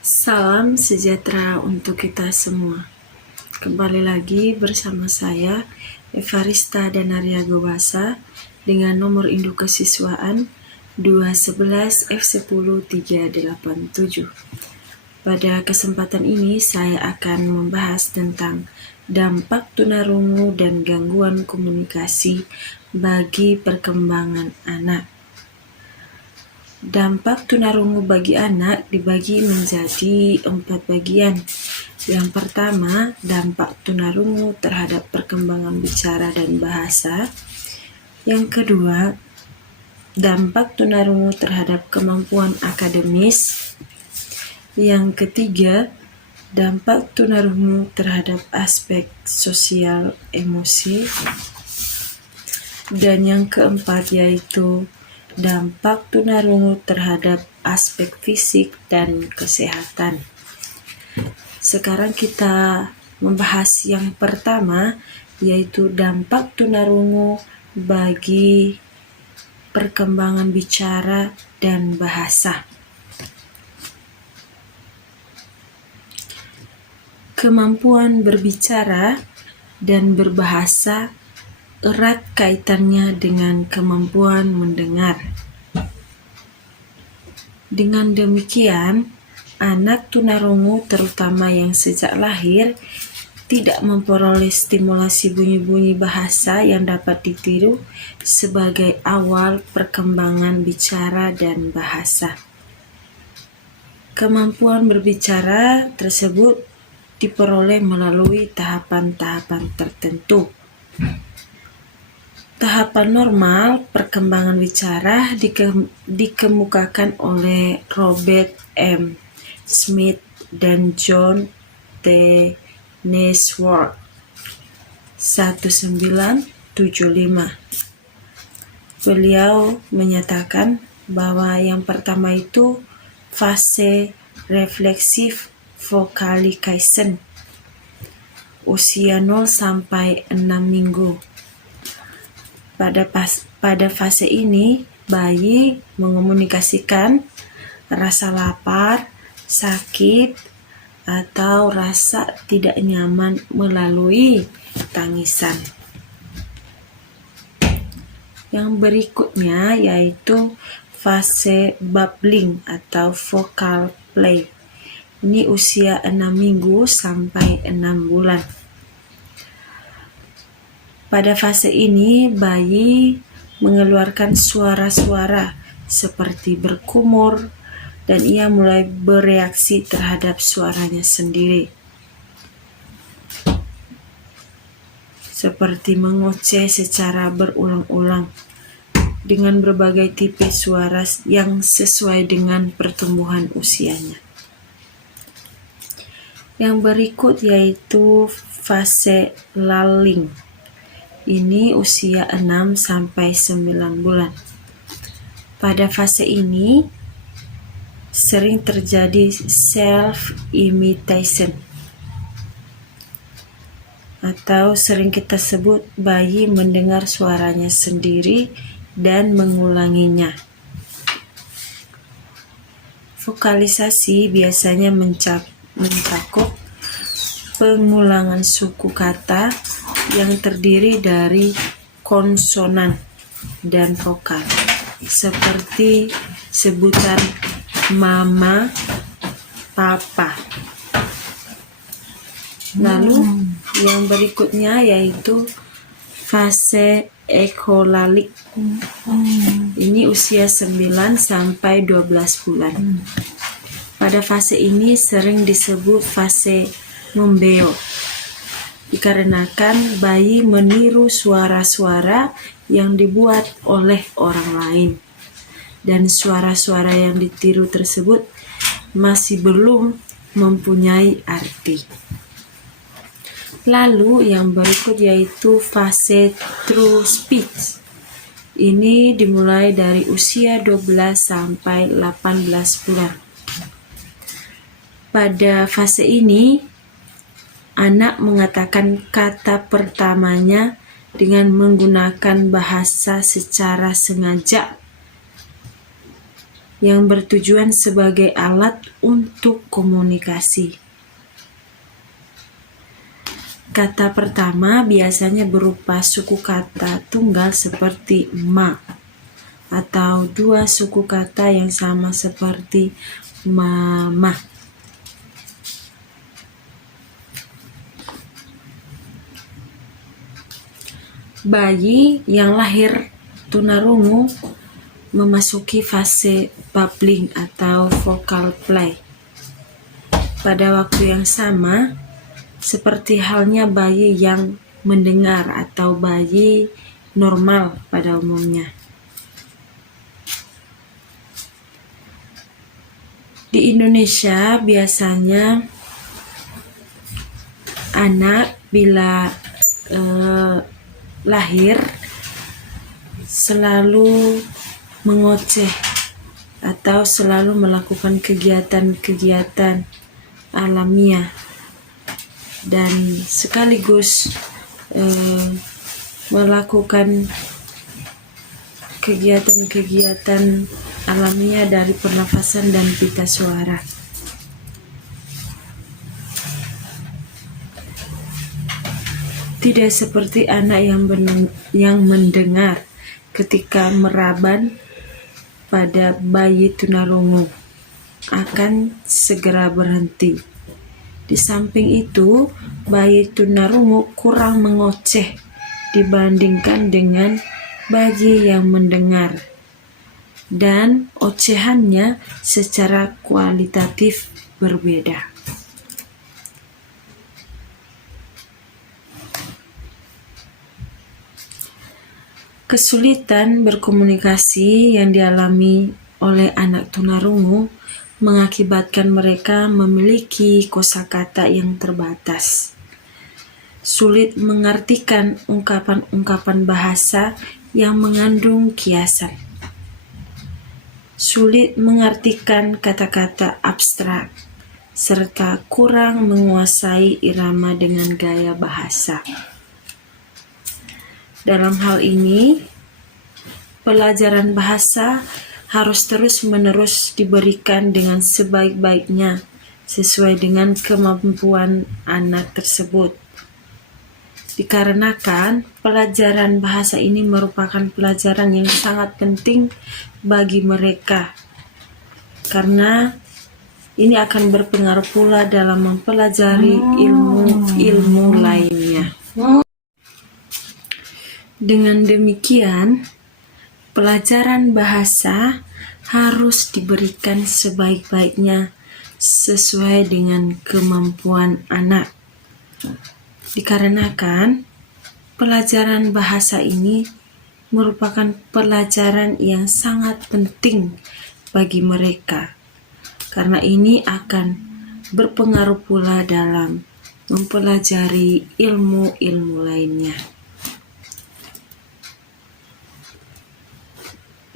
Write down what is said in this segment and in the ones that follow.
Salam sejahtera untuk kita semua. Kembali lagi bersama saya, Evarista Danaria Gowasa, dengan nomor induk kesiswaan 211 F10 387. Pada kesempatan ini saya akan membahas tentang dampak tunarungu dan gangguan komunikasi bagi perkembangan anak. Dampak tunarungu bagi anak dibagi menjadi 4 bagian. Yang pertama, dampak tunarungu terhadap perkembangan bicara dan bahasa. Yang kedua, dampak tunarungu terhadap kemampuan akademis. Yang ketiga, dampak tunarungu terhadap aspek sosial emosi. Dan yang keempat yaitu dampak tunarungu terhadap aspek fisik dan kesehatan. Sekarang kita membahas yang pertama, yaitu dampak tunarungu bagi perkembangan bicara dan bahasa. Kemampuan berbicara dan berbahasa erat kaitannya dengan kemampuan mendengar. Dengan demikian, anak tunarungu terutama yang sejak lahir tidak memperoleh stimulasi bunyi-bunyi bahasa yang dapat ditiru sebagai awal perkembangan bicara dan bahasa. Kemampuan berbicara tersebut diperoleh melalui tahapan-tahapan tertentu. Tahapan normal perkembangan bicara dikemukakan oleh Robert M. Smith dan John T. Naisworth 1975. Beliau menyatakan bahwa yang pertama itu fase refleksif vocalization, usia 0 sampai 6 minggu. Pada fase ini, bayi mengomunikasikan rasa lapar, sakit, atau rasa tidak nyaman melalui tangisan. Yang berikutnya yaitu fase babbling atau vocal play. Ini usia 6 minggu sampai 6 bulan. Pada fase ini, bayi mengeluarkan suara-suara seperti berkumur, dan ia mulai bereaksi terhadap suaranya sendiri, seperti mengoceh secara berulang-ulang dengan berbagai tipe suara yang sesuai dengan pertumbuhan usianya. Yang berikut yaitu fase lulling. Ini usia 6 sampai 9 bulan. Pada fase ini sering terjadi self-imitation, atau sering kita sebut bayi mendengar suaranya sendiri dan mengulanginya. Vokalisasi biasanya mencakup pengulangan suku kata yang terdiri dari konsonan dan vokal, seperti sebutan mama, papa. Lalu yang berikutnya yaitu fase ekolalik. Ini usia 9 sampai 12 bulan. Pada fase ini sering disebut fase membeo, dikarenakan bayi meniru suara-suara yang dibuat oleh orang lain, dan suara-suara yang ditiru tersebut masih belum mempunyai arti. Lalu yang berikut yaitu fase true speech. Ini dimulai dari usia 12 sampai 18 bulan. Pada fase ini, anak mengatakan kata pertamanya dengan menggunakan bahasa secara sengaja yang bertujuan sebagai alat untuk komunikasi. Kata pertama biasanya berupa suku kata tunggal seperti ma, atau dua suku kata yang sama seperti mama. Bayi yang lahir tunarungu memasuki fase babbling atau vocal play. Pada waktu yang sama, seperti halnya bayi yang mendengar atau bayi normal pada umumnya. Di Indonesia biasanya anak bila lahir selalu mengoceh atau selalu melakukan kegiatan-kegiatan alamiah dan sekaligus melakukan kegiatan-kegiatan alamiah dari pernafasan dan pita suara. Tidak seperti anak yang mendengar ketika meraban pada bayi tunarungu akan segera berhenti. Di samping itu, bayi tunarungu kurang mengoceh dibandingkan dengan bayi yang mendengar, dan ocehannya secara kualitatif berbeda. Kesulitan berkomunikasi yang dialami oleh anak tunarungu mengakibatkan mereka memiliki kosakata yang terbatas. Sulit mengartikan ungkapan-ungkapan bahasa yang mengandung kiasan. Sulit mengartikan kata-kata abstrak, serta kurang menguasai irama dengan gaya bahasa. Dalam hal ini, pelajaran bahasa harus terus-menerus diberikan dengan sebaik-baiknya sesuai dengan kemampuan anak tersebut. Dikarenakan pelajaran bahasa ini merupakan pelajaran yang sangat penting bagi mereka, karena ini akan berpengaruh pula dalam mempelajari ilmu-ilmu lainnya. Dengan demikian, pelajaran bahasa harus diberikan sebaik-baiknya sesuai dengan kemampuan anak. Dikarenakan pelajaran bahasa ini merupakan pelajaran yang sangat penting bagi mereka, karena ini akan berpengaruh pula dalam mempelajari ilmu-ilmu lainnya.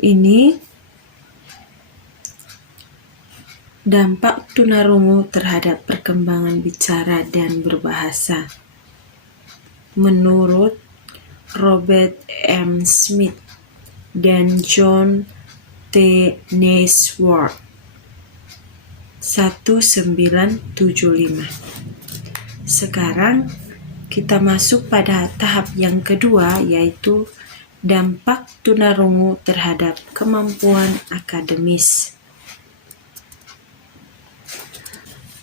Ini dampak tunarungu terhadap perkembangan bicara dan berbahasa. Menurut Robert M. Smith dan John T. Naisworth 1975. Sekarang kita masuk pada tahap yang kedua, yaitu dampak tunarungu terhadap kemampuan akademis.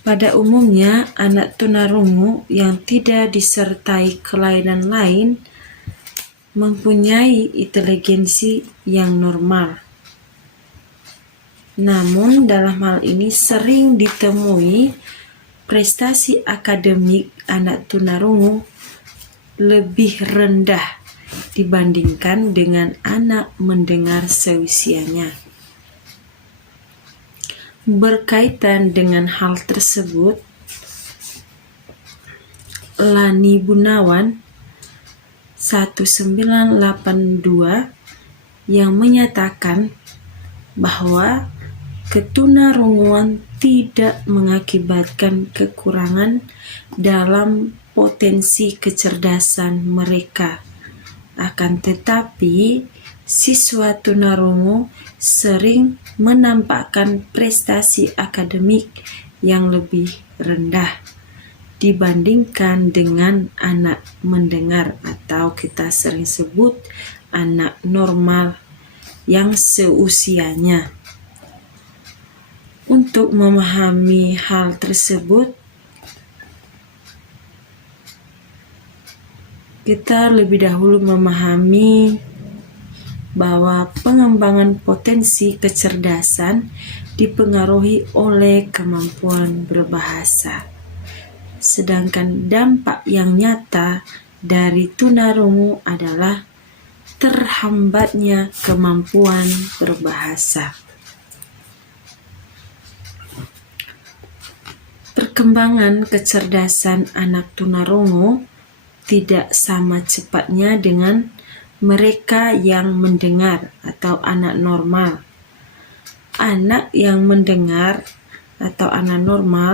Pada umumnya, anak tunarungu yang tidak disertai kelainan lain mempunyai inteligensi yang normal. Namun, dalam hal ini sering ditemui prestasi akademik anak tunarungu lebih rendah dibandingkan dengan anak mendengar seusianya. Berkaitan dengan hal tersebut, Lani Bunawan 1982 yang menyatakan bahwa ketunarunguan tidak mengakibatkan kekurangan dalam potensi kecerdasan mereka, akan tetapi siswa tunarungu sering menampakkan prestasi akademik yang lebih rendah dibandingkan dengan anak mendengar atau kita sering sebut anak normal yang seusianya. Untuk memahami hal tersebut, kita lebih dahulu memahami bahwa pengembangan potensi kecerdasan dipengaruhi oleh kemampuan berbahasa. Sedangkan dampak yang nyata dari tunarungu adalah terhambatnya kemampuan berbahasa. Perkembangan kecerdasan anak tunarungu tidak sama cepatnya dengan mereka yang mendengar atau anak normal. Anak yang mendengar atau anak normal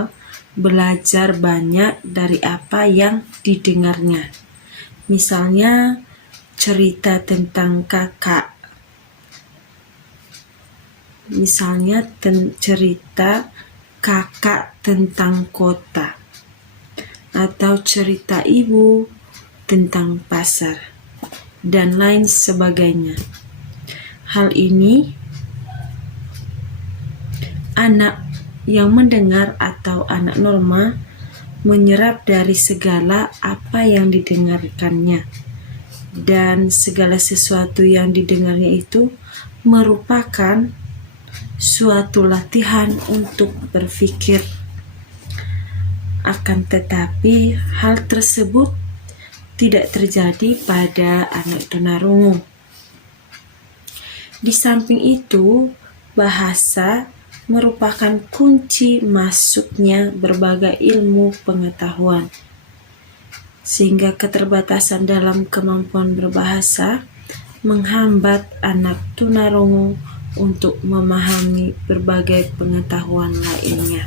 belajar banyak dari apa yang didengarnya. Misalnya cerita tentang kakak. Misalnya cerita kakak tentang kota. Atau cerita ibu tentang pasar. Dan lain sebagainya. Hal ini anak yang mendengar atau anak normal menyerap dari segala apa yang didengarkannya, dan segala sesuatu yang didengarnya itu merupakan suatu latihan untuk berpikir. Akan tetapi hal tersebut tidak terjadi pada anak tunarungu. Di samping itu, bahasa merupakan kunci masuknya berbagai ilmu pengetahuan, sehingga keterbatasan dalam kemampuan berbahasa menghambat anak tunarungu untuk memahami berbagai pengetahuan lainnya.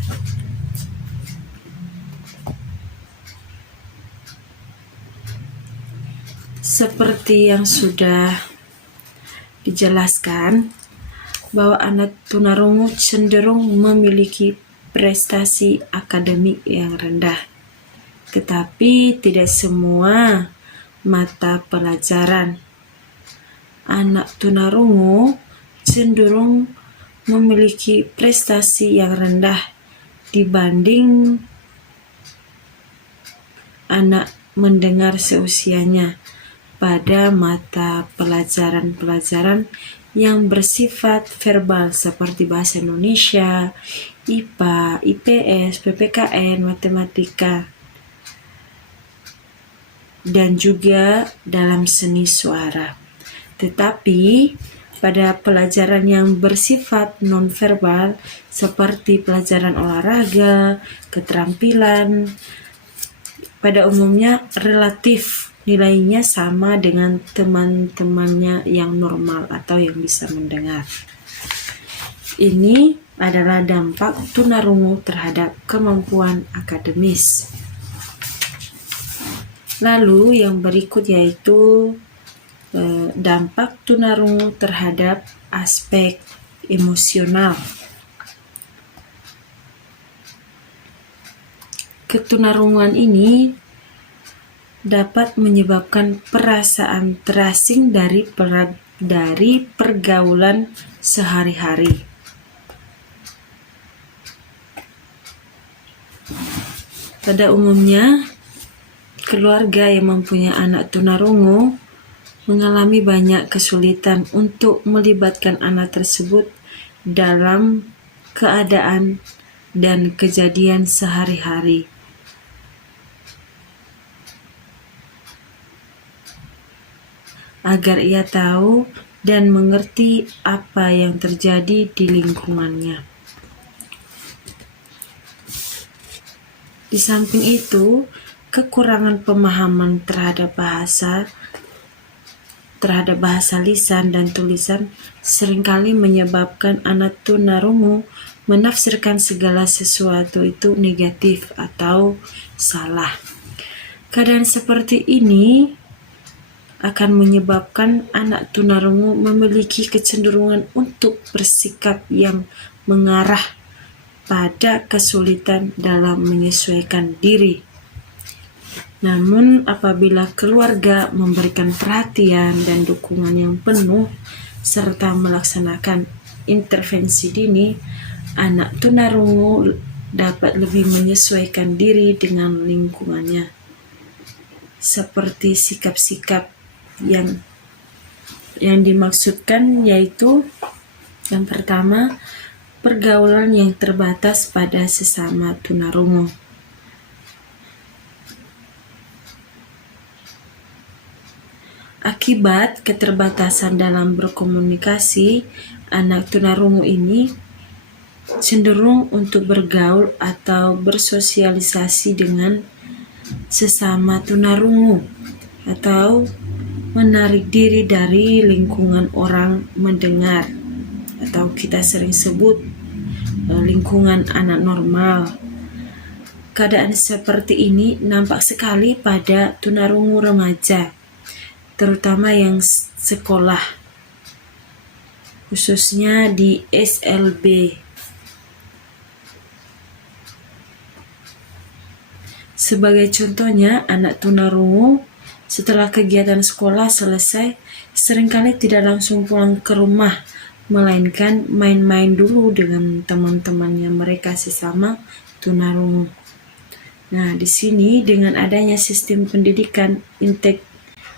Seperti yang sudah dijelaskan, bahwa anak tunarungu cenderung memiliki prestasi akademik yang rendah. Tetapi tidak semua mata pelajaran. Anak tunarungu cenderung memiliki prestasi yang rendah dibanding anak mendengar seusianya pada mata pelajaran-pelajaran yang bersifat verbal seperti bahasa Indonesia, IPA, IPS, PPKN, matematika, dan juga dalam seni suara. Tetapi pada pelajaran yang bersifat nonverbal seperti pelajaran olahraga, keterampilan, pada umumnya relatif nilainya sama dengan teman-temannya yang normal atau yang bisa mendengar. Ini adalah dampak tunarungu terhadap kemampuan akademis. Lalu yang berikut yaitu dampak tunarungu terhadap aspek emosional. Ketunarungan ini dapat menyebabkan perasaan terasing dari pergaulan sehari-hari. Pada umumnya, keluarga yang mempunyai anak tunarungu mengalami banyak kesulitan untuk melibatkan anak tersebut dalam keadaan dan kejadian sehari-hari. Agar ia tahu dan mengerti apa yang terjadi di lingkungannya. Di samping itu, kekurangan pemahaman terhadap bahasa lisan dan tulisan seringkali menyebabkan anak tunarungu menafsirkan segala sesuatu itu negatif atau salah. Keadaan seperti ini akan menyebabkan anak tunarungu memiliki kecenderungan untuk bersikap yang mengarah pada kesulitan dalam menyesuaikan diri. Namun apabila keluarga memberikan perhatian dan dukungan yang penuh serta melaksanakan intervensi dini, anak tunarungu dapat lebih menyesuaikan diri dengan lingkungannya. Seperti sikap-sikap yang dimaksudkan yaitu yang pertama, pergaulan yang terbatas pada sesama tunarungu. Akibat keterbatasan dalam berkomunikasi, anak tunarungu ini cenderung untuk bergaul atau bersosialisasi dengan sesama tunarungu atau menarik diri dari lingkungan orang mendengar atau kita sering sebut lingkungan anak normal. Keadaan seperti ini nampak sekali pada tunarungu remaja, terutama yang sekolah, khususnya di SLB. Sebagai contohnya, anak tunarungu setelah kegiatan sekolah selesai seringkali tidak langsung pulang ke rumah, melainkan main-main dulu dengan teman-temannya mereka sesama tunarungu. Nah, di sini dengan adanya sistem pendidikan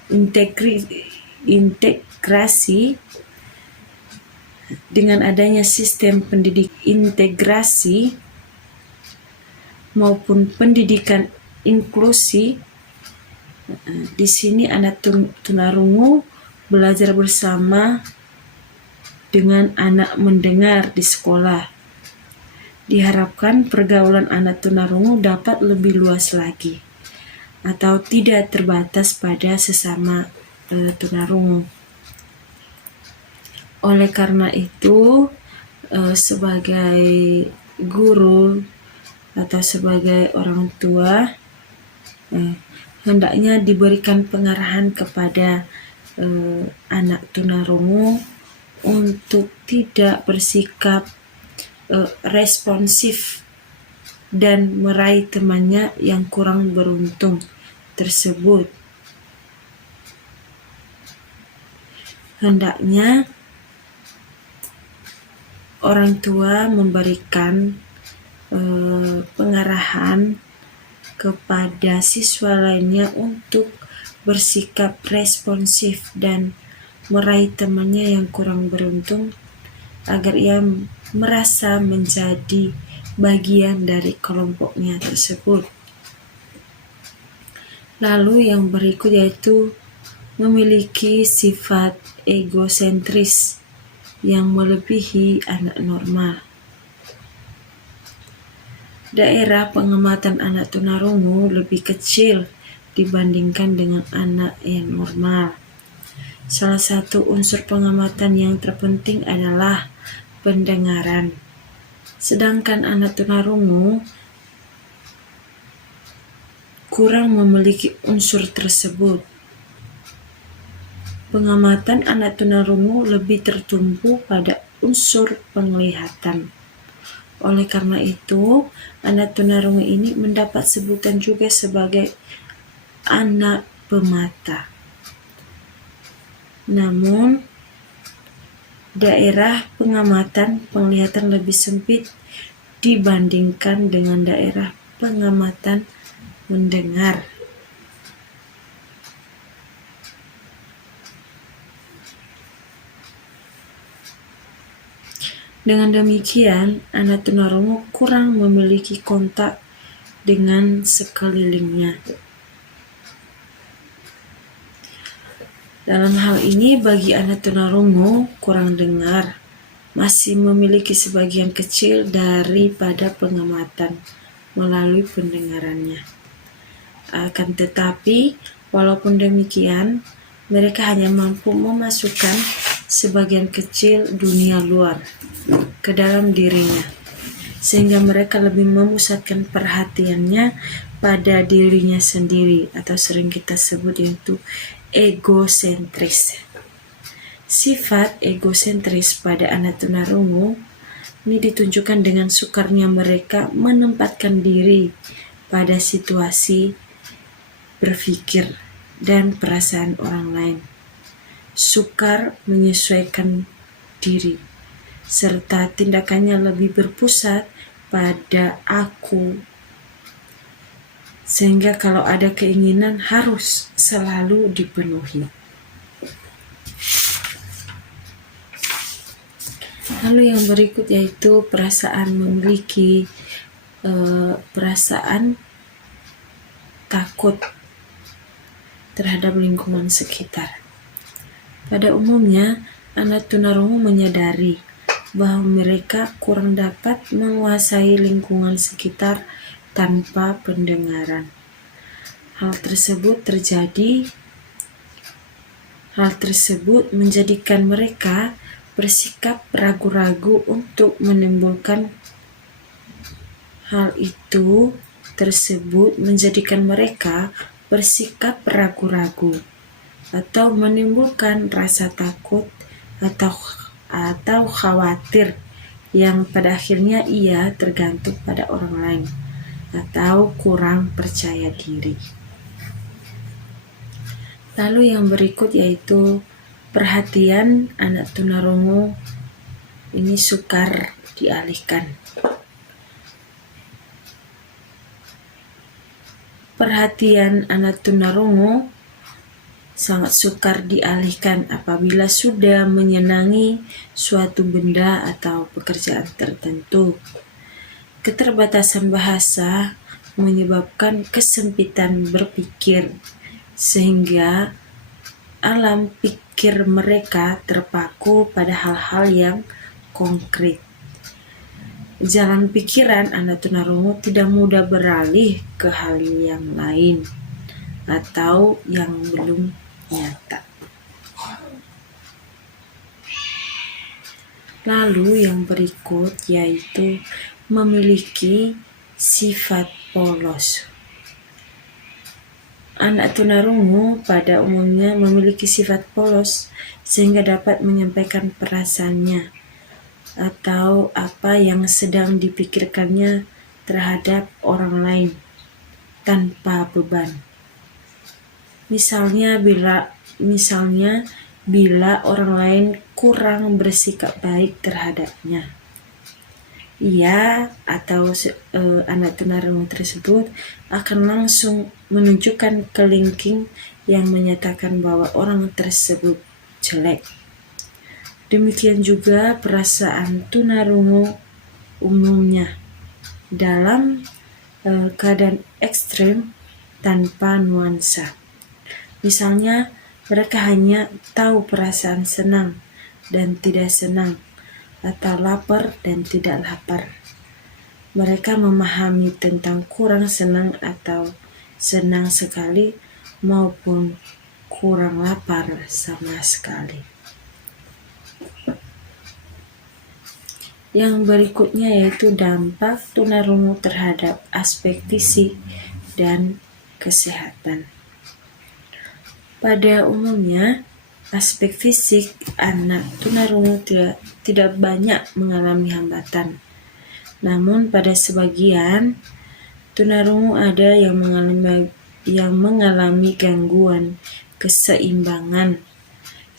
integrasi, dengan adanya sistem pendidik integrasi maupun pendidikan inklusi, di sini anak tunarungu belajar bersama dengan anak mendengar di sekolah. Diharapkan pergaulan anak tunarungu dapat lebih luas lagi atau tidak terbatas pada sesama tunarungu. Oleh karena itu, sebagai guru atau sebagai orang tua, hendaknya diberikan pengarahan kepada anak tunarungu untuk tidak bersikap responsif dan meraih temannya yang kurang beruntung tersebut. Hendaknya orang tua memberikan pengarahan kepada siswa lainnya untuk bersikap responsif dan meraih temannya yang kurang beruntung agar ia merasa menjadi bagian dari kelompoknya tersebut. Lalu yang berikut yaitu memiliki sifat egosentris yang melebihi anak normal. Daerah pengamatan anak tunarungu lebih kecil dibandingkan dengan anak yang normal. Salah satu unsur pengamatan yang terpenting adalah pendengaran. Sedangkan anak tunarungu kurang memiliki unsur tersebut. Pengamatan anak tunarungu lebih tertumpu pada unsur penglihatan. Oleh karena itu, anak tunarungu ini mendapat sebutan juga sebagai anak pemata. Namun, daerah pengamatan penglihatan lebih sempit dibandingkan dengan daerah pengamatan mendengar. Dengan demikian, anak tunarungu kurang memiliki kontak dengan sekelilingnya. Dalam hal ini, bagi anak tunarungu kurang dengar masih memiliki sebagian kecil daripada pengamatan melalui pendengarannya. Akan tetapi, walaupun demikian, mereka hanya mampu memasukkan sebagian kecil dunia luar ke dalam dirinya, sehingga mereka lebih memusatkan perhatiannya pada dirinya sendiri atau sering kita sebut yaitu egosentris. Sifat egosentris pada anak tunarungu ini ditunjukkan dengan sukarnya mereka menempatkan diri pada situasi, berpikir, dan perasaan orang lain. Sukar menyesuaikan diri, serta tindakannya lebih berpusat pada aku, sehingga kalau ada keinginan harus selalu dipenuhi. Lalu yang berikut yaitu perasaan memiliki perasaan takut terhadap lingkungan sekitar. Pada umumnya, anak tunarungu menyadari bahwa mereka kurang dapat menguasai lingkungan sekitar tanpa pendengaran. Hal tersebut menjadikan mereka bersikap ragu-ragu untuk menimbulkan atau menimbulkan rasa takut atau khawatir yang pada akhirnya ia tergantung pada orang lain atau kurang percaya diri. Lalu yang berikut yaitu perhatian anak tunarungu ini sukar dialihkan. Perhatian anak tunarungu sangat sukar dialihkan apabila sudah menyenangi suatu benda atau pekerjaan tertentu. Keterbatasan bahasa menyebabkan kesempitan berpikir, sehingga alam pikir mereka terpaku pada hal-hal yang konkret. Jalan pikiran anak tunarungu tidak mudah beralih ke hal yang lain atau yang belum nyata. Lalu yang berikut yaitu memiliki sifat polos. Anak tunarungu pada umumnya memiliki sifat polos sehingga dapat menyampaikan perasaannya atau apa yang sedang dipikirkannya terhadap orang lain tanpa beban. Misalnya bila orang lain kurang bersikap baik terhadapnya, ia atau anak tunarungu tersebut akan langsung menunjukkan kelingking yang menyatakan bahwa orang tersebut jelek. Demikian juga perasaan tunarungu umumnya dalam keadaan ekstrim tanpa nuansa. Misalnya, mereka hanya tahu perasaan senang dan tidak senang, atau lapar dan tidak lapar. Mereka memahami tentang kurang senang atau senang sekali maupun kurang lapar sama sekali. Yang berikutnya yaitu dampak tunarungu terhadap aspek fisik dan kesehatan. Pada umumnya, aspek fisik anak tunarungu tidak banyak mengalami hambatan. Namun pada sebagian tunarungu ada yang mengalami gangguan keseimbangan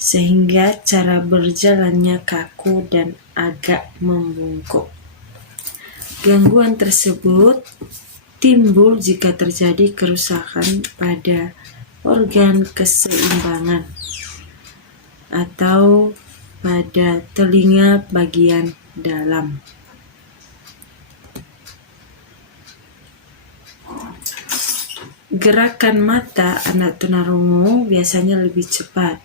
sehingga cara berjalannya kaku dan agak membungkuk. Gangguan tersebut timbul jika terjadi kerusakan pada organ keseimbangan atau pada telinga bagian dalam. Gerakan mata anak tunarungu biasanya lebih cepat.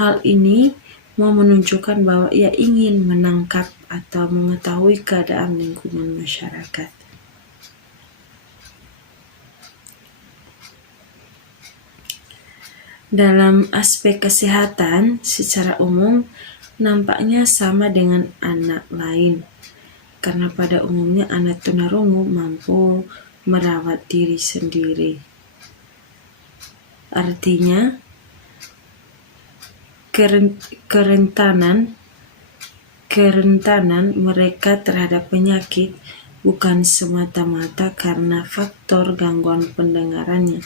Hal ini mau menunjukkan bahwa ia ingin menangkap atau mengetahui keadaan lingkungan masyarakat. Dalam aspek kesehatan, secara umum nampaknya sama dengan anak lain, karena pada umumnya anak tunarungu mampu merawat diri sendiri. Artinya, kerentanan mereka terhadap penyakit bukan semata-mata karena faktor gangguan pendengarannya,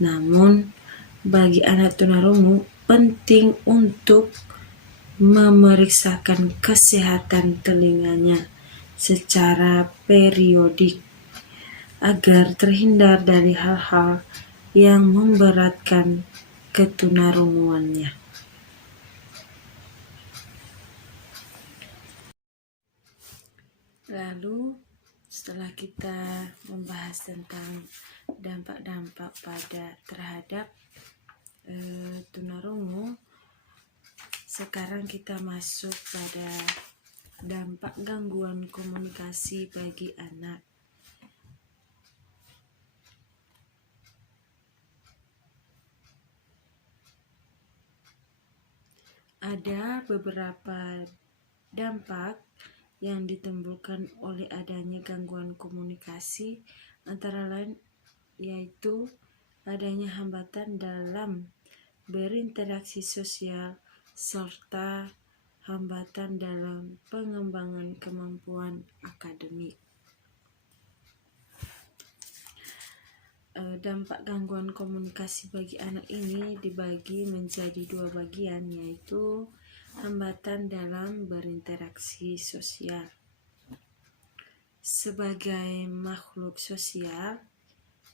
namun bagi anak tunarungu penting untuk memeriksakan kesehatan telinganya secara periodik agar terhindar dari hal-hal yang memberatkan ketunarunguannya. Lalu setelah kita membahas tentang dampak-dampak terhadap tunarungu, sekarang kita masuk pada dampak gangguan komunikasi bagi anak. Ada beberapa dampak yang ditimbulkan oleh adanya gangguan komunikasi, antara lain yaitu adanya hambatan dalam berinteraksi sosial serta hambatan dalam pengembangan kemampuan akademik. Dampak gangguan komunikasi bagi anak ini dibagi menjadi dua bagian, yaitu hambatan dalam berinteraksi sosial. Sebagai makhluk sosial,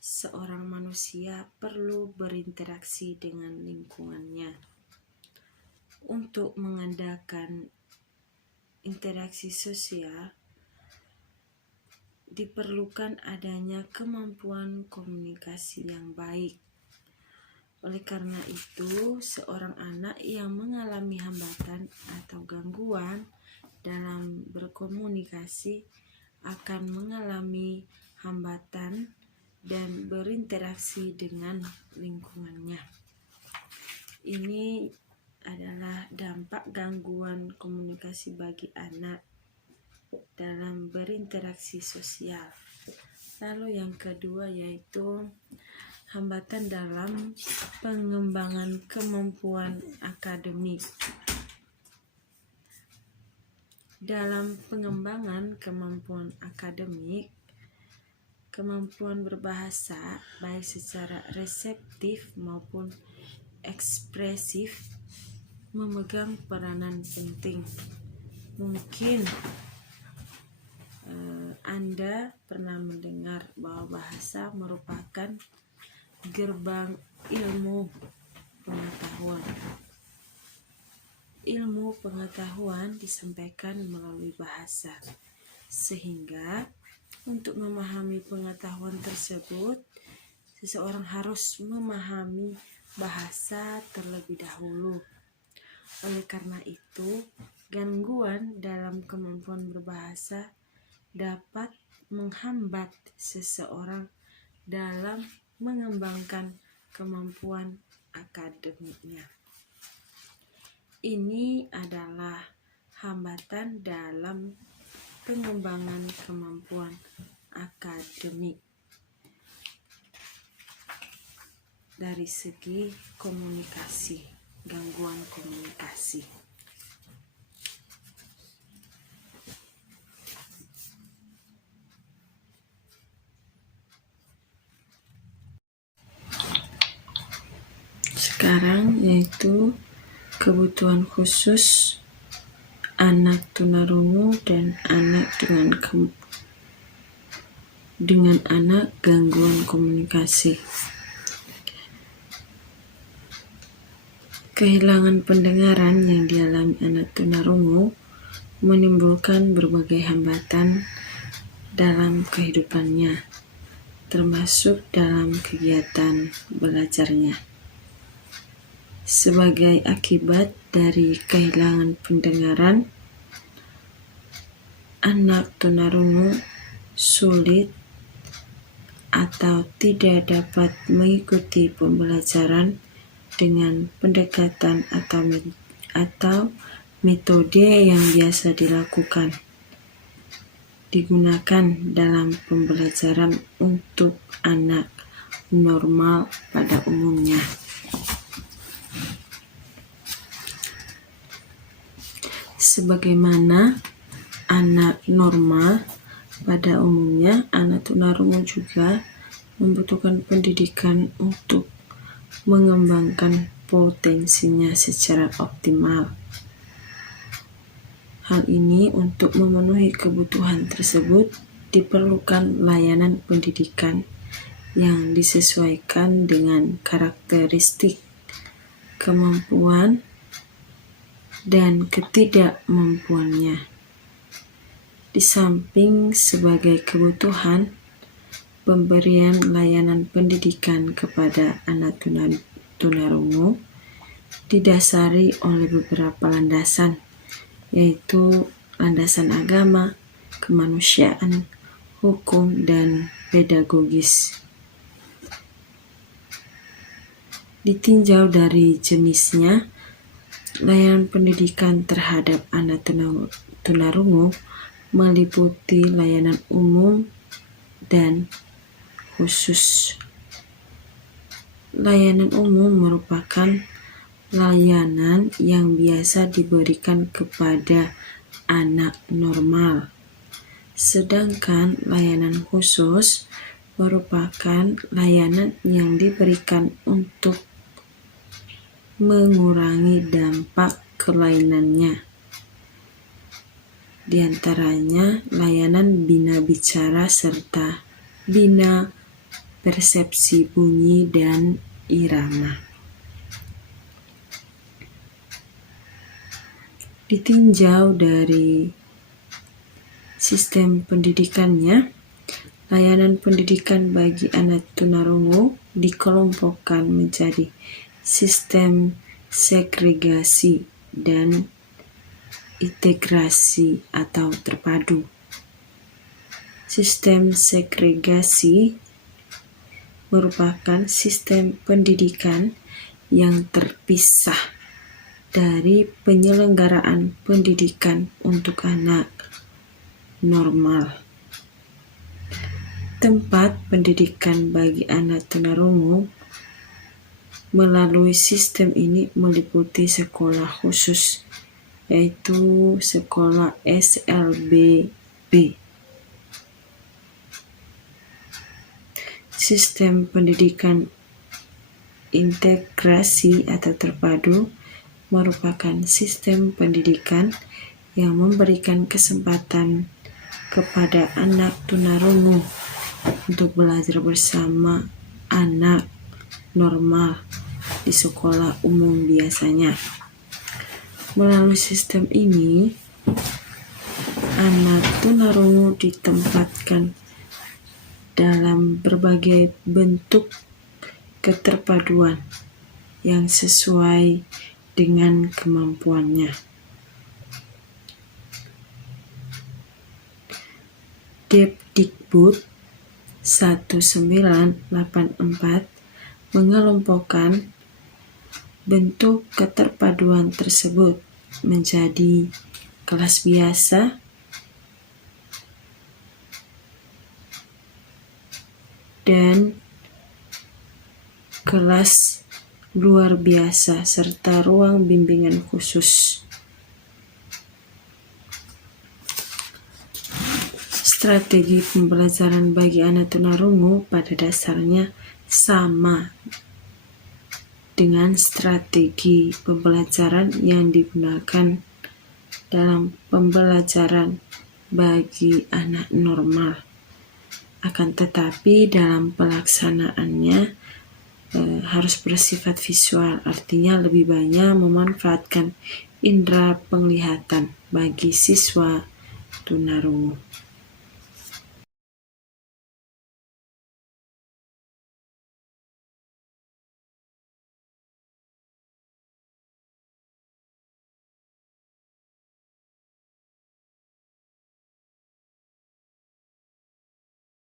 seorang manusia perlu berinteraksi dengan lingkungannya. Untuk mengadakan interaksi sosial, diperlukan adanya kemampuan komunikasi yang baik. Oleh karena itu, seorang anak yang mengalami hambatan atau gangguan dalam berkomunikasi akan mengalami hambatan dan berinteraksi dengan lingkungannya. Ini adalah dampak gangguan komunikasi bagi anak dalam berinteraksi sosial. Lalu yang kedua yaitu hambatan dalam pengembangan kemampuan akademik. Dalam pengembangan kemampuan akademik, kemampuan berbahasa baik secara reseptif maupun ekspresif memegang peranan penting. Mungkin Anda pernah mendengar bahwa bahasa merupakan gerbang ilmu pengetahuan. Ilmu pengetahuan disampaikan melalui bahasa, sehingga untuk memahami pengetahuan tersebut, seseorang harus memahami bahasa terlebih dahulu. Oleh karena itu, gangguan dalam kemampuan berbahasa dapat menghambat seseorang dalam mengembangkan kemampuan akademiknya. Ini adalah hambatan dalam pengembangan kemampuan akademik dari segi komunikasi, gangguan komunikasi. Sekarang yaitu kebutuhan khusus anak tunarungu dan anak dengan anak gangguan komunikasi. Kehilangan pendengaran yang dialami anak tunarungu menimbulkan berbagai hambatan dalam kehidupannya, termasuk dalam kegiatan belajarnya. Sebagai akibat dari kehilangan pendengaran, anak tunarungu sulit atau tidak dapat mengikuti pembelajaran dengan pendekatan atau metode yang biasa digunakan dalam pembelajaran untuk anak normal pada umumnya. Sebagaimana anak normal, pada umumnya anak tunarungu juga membutuhkan pendidikan untuk mengembangkan potensinya secara optimal. Hal ini untuk memenuhi kebutuhan tersebut diperlukan layanan pendidikan yang disesuaikan dengan karakteristik, kemampuan, dan ketidakmampuannya. Di samping sebagai kebutuhan, pemberian layanan pendidikan kepada anak tunarungu didasari oleh beberapa landasan, yaitu landasan agama, kemanusiaan, hukum, dan pedagogis. Ditinjau dari jenisnya, layanan pendidikan terhadap anak tunarungu meliputi layanan umum dan khusus. Layanan umum merupakan layanan yang biasa diberikan kepada anak normal, sedangkan layanan khusus merupakan layanan yang diberikan untuk mengurangi dampak kelainannya. Di antaranya layanan bina bicara serta bina persepsi bunyi dan irama. Ditinjau dari sistem pendidikannya, layanan pendidikan bagi anak tunarungu dikelompokkan menjadi sistem segregasi dan integrasi atau terpadu. Sistem segregasi merupakan sistem pendidikan yang terpisah dari penyelenggaraan pendidikan untuk anak normal. Tempat pendidikan bagi anak tunarungu melalui sistem ini meliputi sekolah khusus, yaitu sekolah SLBB. Sistem pendidikan integrasi atau terpadu merupakan sistem pendidikan yang memberikan kesempatan kepada anak tunarungu untuk belajar bersama anak normal di sekolah umum biasanya. Melalui sistem ini, anak tunarungu ditempatkan dalam berbagai bentuk keterpaduan yang sesuai dengan kemampuannya. Depdikbud 1984 mengelompokkan bentuk keterpaduan tersebut menjadi kelas biasa, dan kelas luar biasa serta ruang bimbingan khusus. Strategi pembelajaran bagi anak tunarungu pada dasarnya sama dengan strategi pembelajaran yang digunakan dalam pembelajaran bagi anak normal. Akan tetapi dalam pelaksanaannya harus bersifat visual, artinya lebih banyak memanfaatkan indera penglihatan bagi siswa tunarungu.